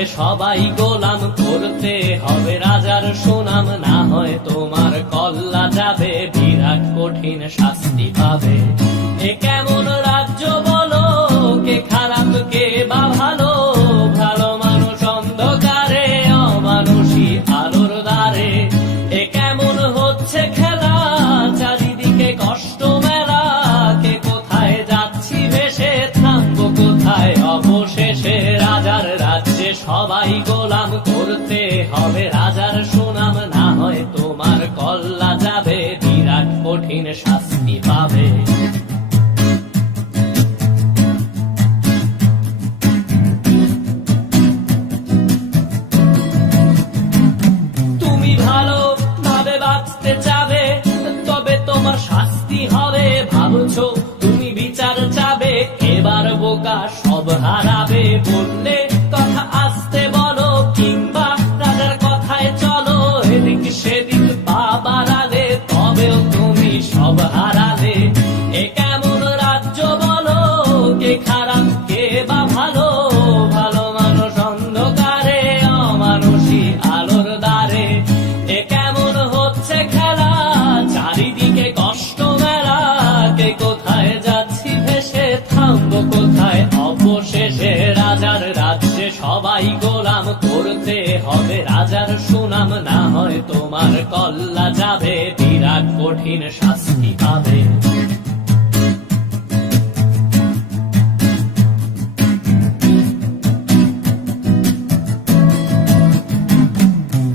রাজ্যে সবাই গোলাম, করতে হবে রাজার সুনাম, না হয় তোমার কল্লা যাবে, বিরাট কঠিন শাস্তি পাবে। এ কেমন রাজ্য বলো, কে খারাপ কে বা ভালো, ভালো মানুষ অন্ধকারে, অমানুষী আলোর দ্বারে। এ কেমন হচ্ছে খেলা, চারিদিকে কষ্ট মেলা, কে কোথায় যাচ্ছি ভেসে, থামবো কোথায় অবশেষে। রাজার রাজ্যে সবাই গোলাম, করতে হবে রাজার সুনাম, না হয় তোমার কল্লা যাবে, বিরাট কঠিন শাস্তি পাবে। তুমি ভালো ভাবে বাঁচতে চাবে, তবে তোমার শাস্তি হবে। ভাবছো তুমি বিচার চাবে, এবার বোকা সব হারাবে। বললে কথা আসতে বলো, কিংবা রাজার কথায় চলো, এদিক সেদিক পা বাড়ালে, তবেও তুমি সব হারালে। এ কেমন রাজ্য বলো, কে খারাপ কে বা ভালো, ভালো মানুষ অন্ধকারে, অমানুষী আলোর দ্বারে। এ কেমন হচ্ছে খেলা, চারিদিকে কষ্ট মেলা, কে কোথায় যাচ্ছি ভেসে, থামবো কোথায় অবশেষে। রাজার রাজ্যে সবাই গোলাম, করতে হবে রাজার সুনাম, না হয় তোমার কল্লা যাবে, বিরাট কঠিন শাস্তি পাবে।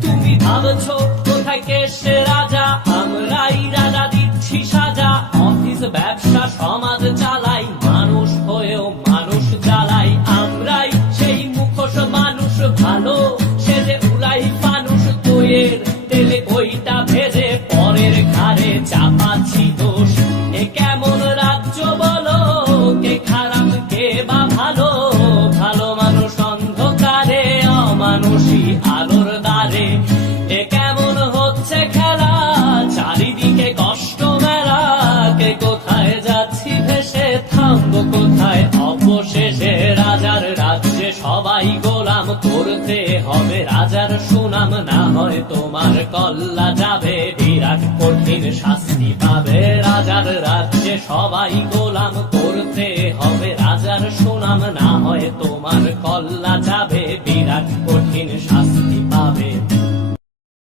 তুমি ভাবছো কোথায় কে সে রাজা, আমরাই রাজা দিচ্ছি সাজা। অফিস ব্যবসা সমাজ চালাই, মানুষ হয়েও মানুষ জ্বালাই। আমরাই সেই মুখোশ মানুষ ভালো, সে যে উলাই মানুষ দইয়ের তেলে ওইটা ভেজে, পরের ঘাড়ে চাপাচ্ছি দোষ। এ কেমন রাজ্য বলো, কে খারাপ কে বা ভালো, ভালো মানুষ অন্ধকারে, অমানুষী আলোর দ্বারে। এ কেমন হচ্ছে খেলা, চারিদিকে কষ্ট মেলা, কে কোথায় যাচ্ছি ভেসে, থামবো কোথায় অবশেষে। রাজার রাজ্যে সবাই গোলাম, করতে হবে রাজার সুনাম, না হয় তোমার কল্লা যাবে, বিরাট কঠিন শাস্তি পাবে। রাজার রাজ্যে সবাই গোলাম, করতে হবে রাজার সুনাম, না হয় তোমার কল্লা যাবে, বিরাট কঠিন শাস্তি পাবে।